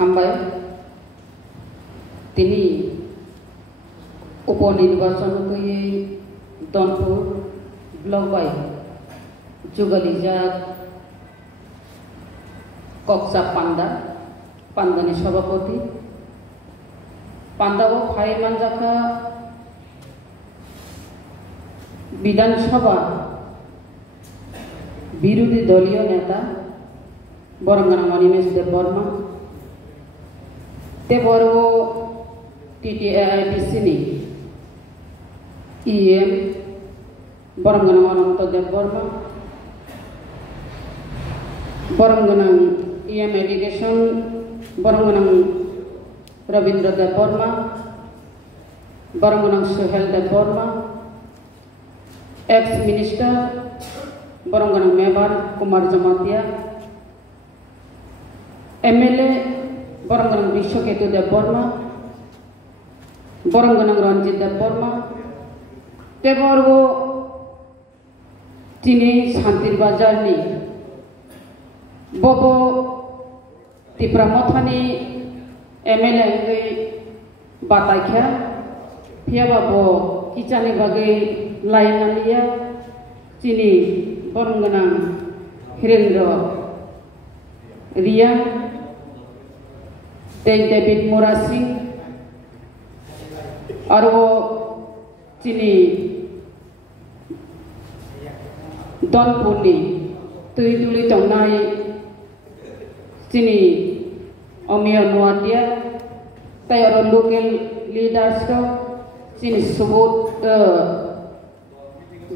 हामबाय तिनी उपनिर्वाचन गई दनपुर ब्लक बाय जुगालीजाक कक्सा पांडानी सभापति पांडाओ फाई मानजाखा विधानसभा विरोधी दलीय नेता बरंगना मणिमेश देव बर्मा ते बरो TTIITC ni EM बरंगना अनंत देव बर्मा बरंगना EM एडुकेशन बरंगना रविंद्र देव बर्मा बरंगना Sohel Debbarma ex minister बरंगना मेबर कुमार जमातिया MLA बरंगना विश्वकेतु देव बर्मा बरंगना रंजित देव बर्मा तेबरगो तिनी शांतिर बाजारनि बबो तिप्रामथानि MLA गई बाताख्या फियाबाबो किचानि बागै लायनालिया तिनी बरंगना हिरेंद्र रिया डेविड मोरा सिंह और वो तिनी दनपुरनि तुई तंनाय तिनी अमिय नुआतिया ताई और लोकल लीडर्स को तिनी सुबोध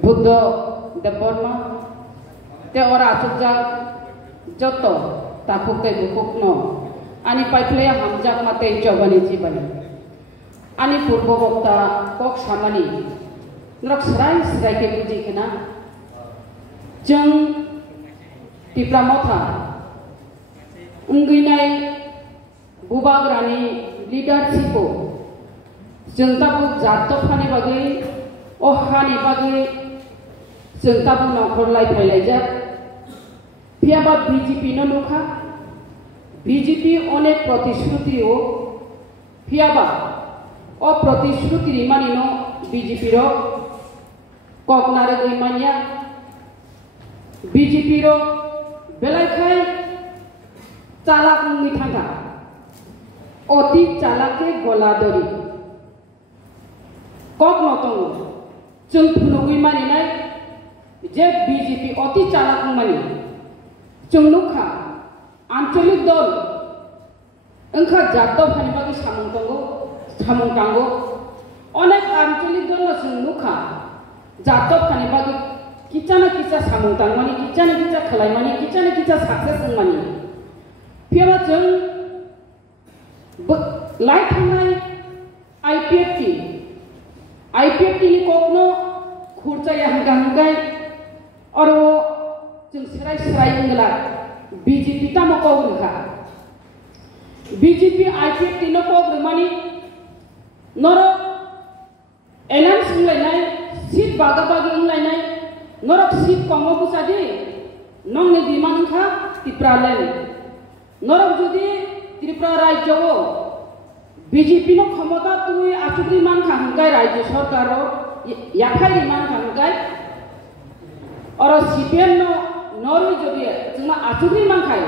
बुद्ध देव बर्मा ते और आचुजा जतो तापुक बुकुकनो आनी पाइपले हमजाक माते चौबनी जीवनी आनी पूर्व वक्ता कक सामानी नरक सराय के बुझी केना जों तिप्रामथा उंगैनाय बुबाग्रानि लीडरशिपखौ जों ताबु जातफानि बागै अहानि बागै जों ताबु नखरलाय फायलायजा फियाबा बीजेपी न नुखा बीजेपी अनेक प्रतिश्रुति हो फियाबा अप्रतिश्रुति रिमानि न बीजेपी रो ककनारे गइमानिया बीजेपी रो बेलायखाय चालाक मिथांगा अति चालाके गलादरी कक नतंगो जों फुनुगै मानिनाय जे बीजेपी अति चालाक मानि जों नुखा आंचलिक दल ओंखा जातव फानि बागै सामंतांगो अनेक आंचलिक दल जों नुखा जातव फानि बागै किचाना किचा सामंतांमानि किचाना किचा खालायमानि किचाना किचा साक्सेस मानि फियाबा जों लाइ थांनाय IPFT नि ककनो खुरचाया हंगाय और वो जों सराय इंगला बीजेपी तामको उनका बीजेपी IPFT न को मानी नरो एलायंस इंगलायनाय सीट बागा इंगलायनाय नरक सीट कमो बुसादि नंनि दिमानखा तिप्रालेन नरक जुदि त्रिपुरा राज्यो बीजेपी न क्षमता तुई आचुग्रि मानखा हंगाय राज्य सरकारो याखाय मानखा हंगाय और CPM न नरई जुदि जोंना आचुग्रि मानखाय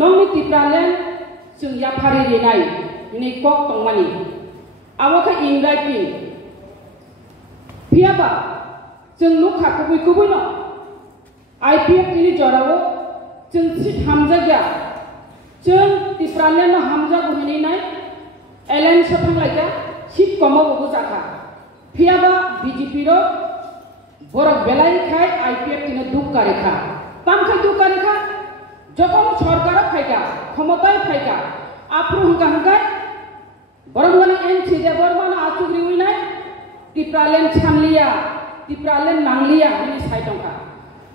नंनि तिप्रालेन जों याफारि रिनाय नि कक तंमानि आवखा इंगायपि फियाबा जों नुखा कुबै न IPFT नि जराव जों सीट हामजागिया जों तिप्रालेन हामजा गुहिनाय एलायंस थांलायगा सीट कमावबो जाखा फियाबा बीजेपी रो बरक बेलायखाय IPFT न दुकारेखा तामखाय दुकारेखा जखन सरकार फायगा क्षमताय फायगा आफ्रु हंगाय बरंगना NC दे बर्माना आचुग्रि उइनाय तिप्रालेन सानलिया तिप्रालेन नांलिया नि साइटंखा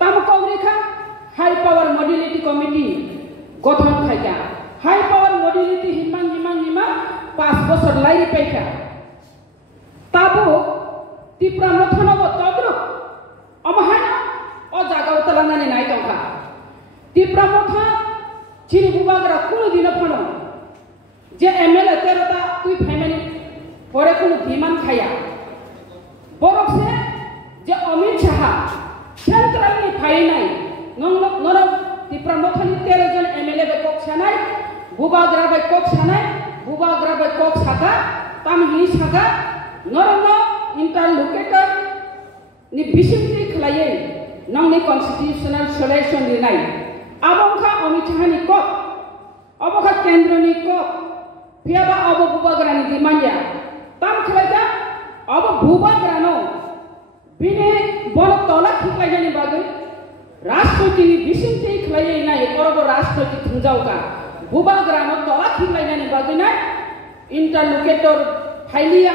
तामकौरेखा हाई पावर मॉड्यूलिटी कमिटी गठन खायगा हाई पावर मॉड्यूलिटी हिमां 5 बছর लाइरि पाइखा ताबो तिप्रा मथनबो तद्रुप अमहाना ओ जागाव तलांगानि नाय दंखा तिप्रा मथा चिरि बुबाग्रा कुनु दिन फनो जे एमएलए तेरता तुई फैमिली परे कोनो डिमांड खाया बरक से जे अमित शाह सेंट्रल नि फाइनाय नरक तिप्रा मथानि 13 जन एमएलए बे कक सानाय बुबाग्रा बे कक सानाय बुबाग्रा बे कक सागा तामहि सागा नरक इंटरलोकेटर नि बिसिंति खलायै नंनि कन्स्टिट्यूशनल सोल्यूशन लिनाय आबंखा अमित शाहनि कक अबखा केंद्रनि कक फियाबा अब बुबाग्रानि डिमांडया ताम खलायदा अब बुबाग्रानो बिने बन तला खिलायनि बागै राष्ट्रपतिनि बिसिंति खलायै नाय करब राष्ट्रपति थुंजावका बुबाग्रानो तला खिलायनि बागै नाय इंटरलोकेटर फाइलिया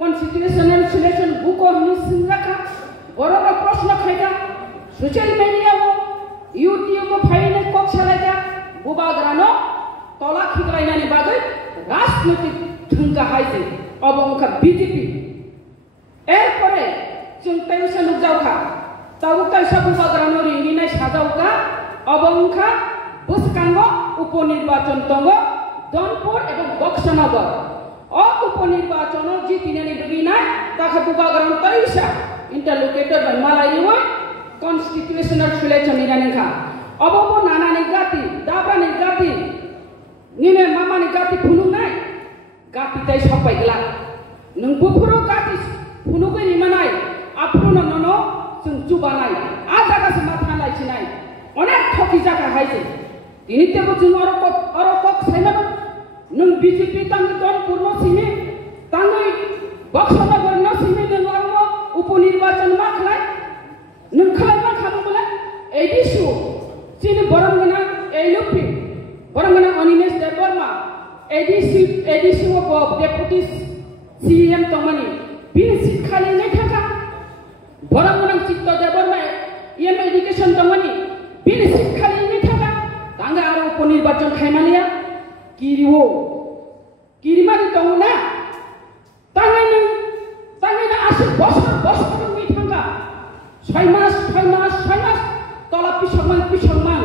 कन्स्टिट्यूशनल सोल्यूशन बुक हनि सिंराखा बरग प्रश्न खायदा सोशल मीडिया यूट्यूब फाइने कक सालायदा बुबाग्रानो तला खिलायनि बागै राजनीतिक थुंगा हायजे अबंखा बीजेपी एरपरे जों टेंशन जावखा ताऊ कैसा बुबाग्रानो रिंगिनाय साजावका अबंखा बसकांगो उपनिर्वाचन दंगो दनपुर एवं बक्सनगर अ उपनिर्वाचन जितिनानै दुगिनाय ताखा बुबाग्रानो तैसा इंटरलोकेटर बाय मालायिवो कन्स्टिट्यूशनल सोल्यूशन निरानखा अबो नानानि गाति दाब्रानि गाति निने मामानि गाति फुनुनाय गाति ताय सबायगला नों बुफुरो गाति फुनुगै निमानाय आफुनो ननो जों जुबानाय आ जागासे माथा लायसिनाय अनेक ठकी जागा हायजे दिनितेबो जों अरकक सायना नों बीजेपी तांनि दनपुरनो सिमे तांनि बक्सनगरनो सिमे नों उपनिर्वाचन मा खलाय नों खलाय मा खालामबोला एदिसु जिनि बरंगना एलुपि बरंगना Animesh Debbarma ADC of deputy CM तंगनि बिन सीट खाली नै थाका बरंगना चित्त देबवर्मा एम एजुकेशन तंगनि बिन सीट खाली नै थाका तांगा आरो उपनिर्वाचन खायमालिया किरिवो किरिमानि तंगना तांगायनो आसि बसर नै थांगा 6 मास तला पिसंमान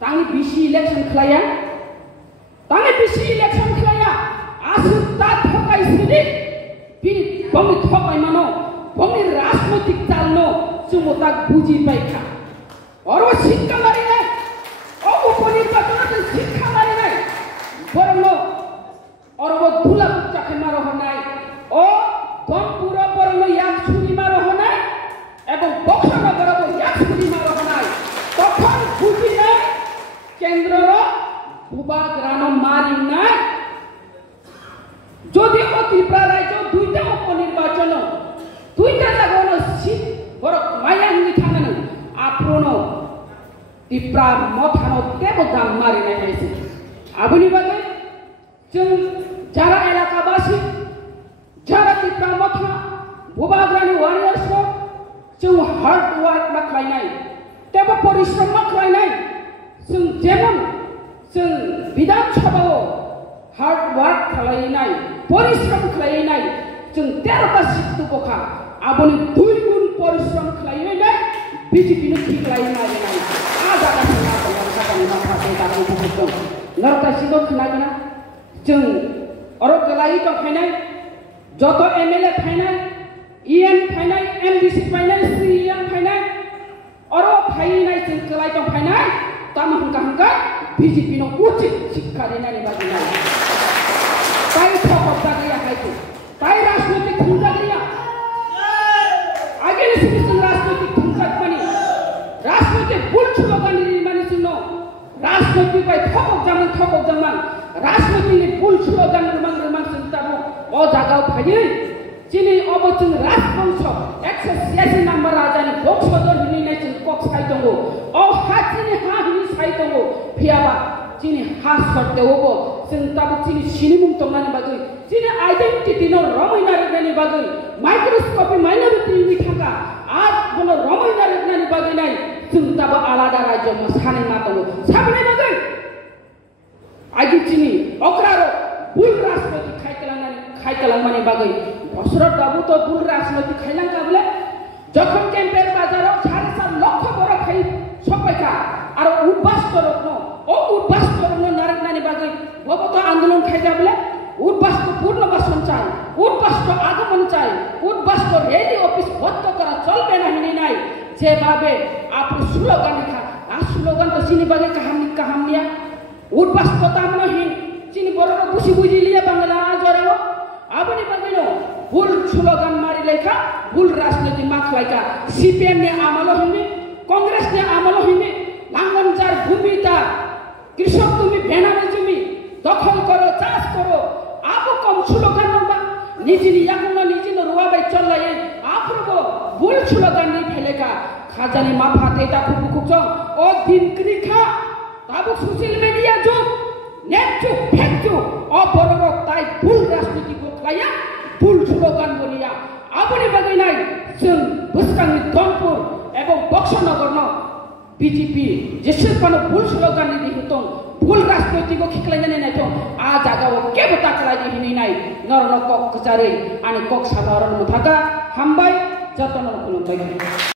तांनि बिसि इलेक्शन खलाया तांनि बिसि इलेक्शन खलाया आसि ता थकाय सिदि बि बंनि थकाय मानो बंनि राजनैतिक चालनो सुमता बुझि पाइखा अरो शिक्षा मारिनाय अ उपनिर्वाचन शिक्षा मारिनाय बरनो अरो धुला चाखे मारो हनाय अ दनपुर बरनो याक सुनि मारो हनाय एवं बक्सनगर याक सुनि मारो हनाय तखन बुझिनाय केंद्रर बुबाग्रानो मारिनाय যদি ত্রিপুরা রাজ্য দুইটা উপনির্বাচন দুইটা জায়গায় সিট বড় মায়াঙ্গি থানানো আপ্রনো ত্রিপুরা মথানো তেব দাম মারিনাय হয়েছে আবুনি বাগে जों যারা এলাকাবাসী যারা ত্রিপুরা মথা বুবাগ্রানি ওয়ারিয়ার্स जों हार्ड वर्क मा खालायनाय तेब परिश्रम मा खालायनाय जों जेमन जों विधान सभायाव हार्ड वर्क खालायनाय परिश्रम खालायनाय जों 13टा सीट दबखा आबनि 2 गुण परिश्रम खालायनाय बीजेपी नो ठीक लायनाय आ जागासिनो दं माखासे दानि दं नरकासिनो खोनागोना जों अरो गलाय तो फायनाय जत एमएलए फायनाय ईएन फायनाय एमडीसी फायनाय सीएम फायनाय अरो फायनाय जों गलाय तो फायनाय ताम हंगा बीजेपी नो उचित शिक्षा देनाय बादिनाय ताई थपता गया है ताई राजनीतिक खुंजा गया आगे से राजनीतिक खुंजा बनी राजनीतिक बुल स्लोगान माने सुनो राजनीतिक बाय थपक जामान राजनीतिक नि बुल स्लोगान रमान सुनताबो ओ जागाव फायै जिनि अबचन राजवंश 186 नम्बर राजानि बक्सदर हिनिनाय जों कक साइ दंगो ओ हाजिनि हा हिनि साइ दंगो फियाबा जिनि हा सरतेवबो जों ताबो जिनि सिनिमुं तंनानि बागै जिनि आइडेन्टिटी नो रमायना रगनानि बागै माइक्रोस्कोपि माइनरिटी थाका आज बनो रमायना रगनानि बागै नाय जों ताबो आलादा राज्य मसाने मा दंगो साबने बागै आगि जिनि अक्रारो बुल राजनीति खायकलांमानि बागै बसरत बाबू तो बुल राजनीति खायलांगाबले जखन कैंपेन बाजाराव 4.5 लक्ष बड़ खाइ सबायखा आरो उद्बास करनो ओ उद्बास करनो नारकनानि बागै बबो तो आंदोलन খাইতে বলে উদ্বাস্ত পুনর্বাসন চাই, উদ্বাস্ত আগমন চাই, উদ্বাস্ত রেডি অফিস বন্ধ করা চলবে না হিনি নাই যেভাবে আপনি স্লোগান লেখা আর স্লোগান তো চিনি বাগে কাহামনিয়া উদ্বাস্ত তামনহীন চিনি বড় বুঝি বুঝি লিয়ে বাংলা জরেও আপনি বাগিল ভুল স্লোগান মারি লেখা ভুল রাজনীতি মাখলাইকা সিপিএম ने আমলো হিনি কংগ্রেস ने আমলো হিনি লাঙ্গনজার ভূমিটা কৃষক তুমি বেনামে জমি দখল করো চাষ করো আবো কম স্লোগান না নিজনি ইয়াকুনা নিজনি রুয়া বাই চল্লাই আফরবো ভুল স্লোগান নি ফেলেকা খাজানি মাফাতে এটা খুব খুব ও দিন ক্রিখা তাবো সোশ্যাল মিডিয়া যুগ নেট যুগ ফেক যুগ অবরর তাই ভুল রাজনীতি করলাইয়া ভুল স্লোগান বলিয়া আপনি বাগै নাই जों बुसकांनि धनपुर এবং बक्सनगर न बीजेपी जेसेबानो भुल स्लोगान नि दिहुतों भुल राजनीति को खिखलायनानै नायथों आ जागाव केबो ताकलाय दिहिनै नाय नरन कक कचारै आनि कक साधारण मुथागा हामबाय जतन खुलुमबाय।